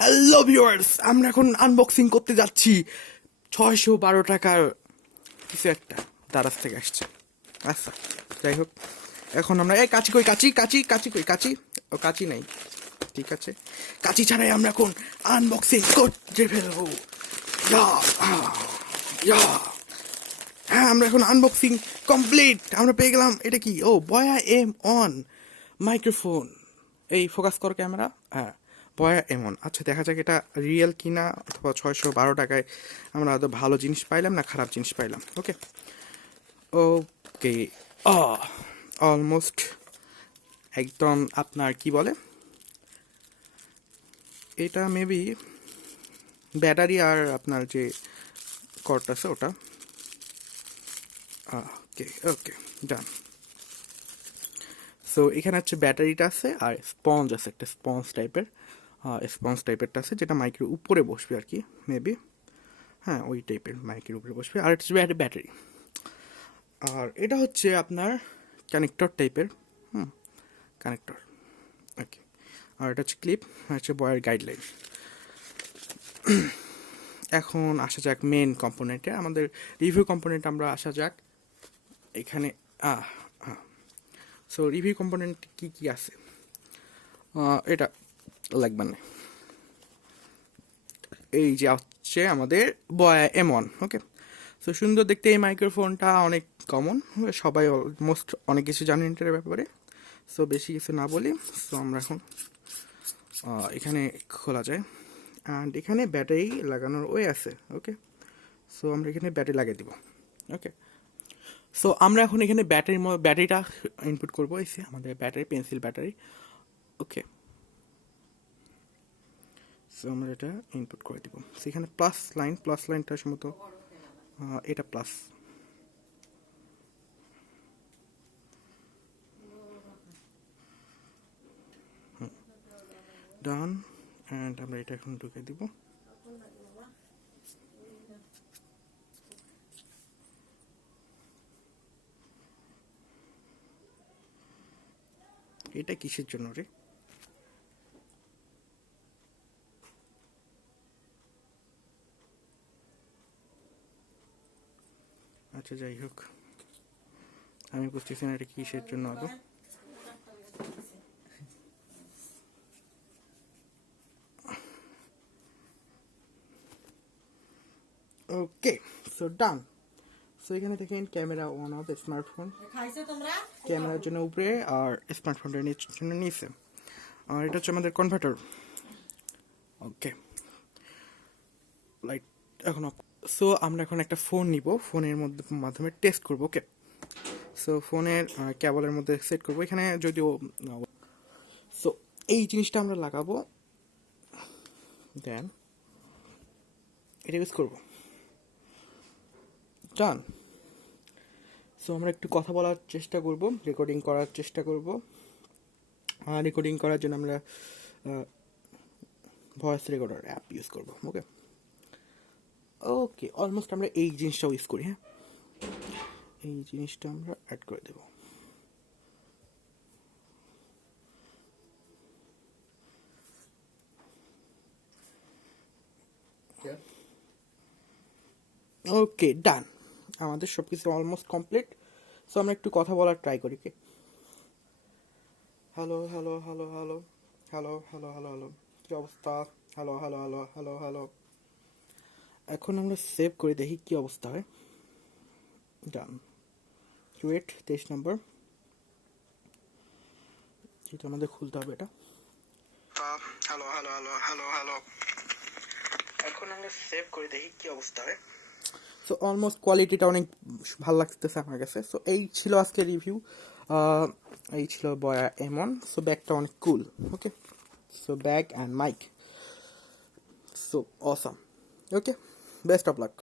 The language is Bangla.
হ্যালো ভিউয়ার্স, আমরা এখন আনবক্সিং করতে যাচ্ছি 612 টাকার কিছু একটা দারাজ থেকে আসছে। আচ্ছা, যাই হোক, এখন আমরা এই কাঁচি কই কাঁচি কাঁচি কাঁচি কই কাঁচি ও কাঁচি নাই, ঠিক আছে, কাঁচি ছাড়াই আমরা এখন আনবক্সিং করতে ফেলবো। ইয়া ইয়া হ্যাঁ, আমরা এখন আনবক্সিং কমপ্লিট। আমরা পেয়ে গেলাম, এটা কি? ও, বয়া M1 মাইক্রোফোন। এই ফোকাস কর ক্যামেরা। হ্যাঁ, বয়া M1। আচ্ছা, দেখা যাক এটা রিয়েল কিনা, অথবা 612 টাকায় আমরা হয়তো ভালো জিনিস পাইলাম না খারাপ জিনিস পাইলাম। ওকে ওকে, অলমোস্ট একদম আপনার কি বলে, এটা মেবি ব্যাটারি আর আপনার যে কর্ড আছে ওটা। ওকে ওকে, ডান। সো এখানে হচ্ছে ব্যাটারিটা আছে আর স্পঞ্জ আছে, একটা স্পঞ্জ টাইপেরটা আছে, যেটা মাইকের উপরে বসবে আর কি, মেবি। হ্যাঁ, ওই টাইপের মাইকের উপরে বসবে। আর হচ্ছে ব্যাটারি। আর এটা হচ্ছে আপনার কানেক্টর টাইপের, কানেক্টর। ওকে, আর এটা হচ্ছে ক্লিপ, হচ্ছে বয়ার গাইডলাইন। এখন আসা যাক মেন কম্পোনেন্টে, আমাদের রিভিউ কম্পোনেন্ট আমরা আসা যাক এখানে। সো রিভিউ কম্পোনেন্ট কি কি আছে, এটা লাগবে না। এই যে হচ্ছে আমাদের বয়া M1। ওকে, সো সুন্দর দেখতে এই মাইক্রোফোনটা, অনেক কমন, সবাই অলমোস্ট অনেক কিছু জানেন এটার ব্যাপারে। সো বেশি কিছু না বলি, সো আমরা এখন এখানে খোলা যায়। অ্যান্ড এখানে ব্যাটারি লাগানোর ওয়ে আছে। ওকে, সো আমরা এখানে ব্যাটারি লাগিয়ে দিব। ওকে, সো আমরা এখন এখানে ব্যাটারিটা ইনপুট করবো। এসে আমাদের ব্যাটারি, পেন্সিল ব্যাটারি। ওকে, সো আমরা এটা ইনপুট করে দিব। সেখানে প্লাস লাইনটা সম্ভবত এটা প্লাস। ডান। অ্যান্ড আমরা এটা এখন ঢুকে দিব। এটা কিসের জন্য রে? আচ্ছা, যাই হোক, আমি বুঝতেছি না এটা কিসের জন্য আদৌ। ওকে, সো ডান। সো এখানে দেখেন ক্যামেরা অন অফ, স্মার্টফোন ক্যামেরার জন্য উপরে আর স্মার্টফোনটা জন্য নিচে। আর এটা হচ্ছে আমাদের কনভার্টার। ওকে, লাইট এখন। সো আমরা এখন একটা ফোন নিব, ফোনের মাধ্যমে টেস্ট করবো। ওকে, সো ফোনের কেবলের মধ্যে সেট করবো এখানে, যদিও। সো এই জিনিসটা আমরা লাগাবো, দেন এটা ইউজ করবো। ডান। সো আমরা একটু কথা বলার চেষ্টা করব, রেকর্ডিং করার চেষ্টা করব। রেকর্ডিং করার জন্য আমরা ভয়েস রেকর্ডার অ্যাপ ইউজ করব। ওকে ওকে, অলমোস্ট আমরা এই জিনিসটাও ইউজ করি। হ্যাঁ, এই জিনিসটা আমরা অ্যাড করে দেব। ওকে, ডান। আমাদের সব কিছু অলমোস্ট কমপ্লিট। সো আমরা একটু কথা বলার ট্রাই করি। কে hello hello hello hello hello hello hello hello, কী অবস্থা? Hello hello hello hello hello. এখন আমরা সেভ করে দেখি কি অবস্থা হয়। ডান। ওয়েট, 23 নম্বর, যেটা আমাদের খুলতে হবে এটা। Hello hello hello hello hello. এখন আমরা সেভ করে দেখি কি অবস্থা হয়। সো অলমোস্ট কোয়ালিটিটা অনেক ভালো লাগতেছে আমার কাছে। সো এই ছিল আজকে রিভিউ, এই ছিল বয়া M1। সো ব্যাগটা অনেক cool. Okay, so bag and mic, so awesome. Okay, best of lakh.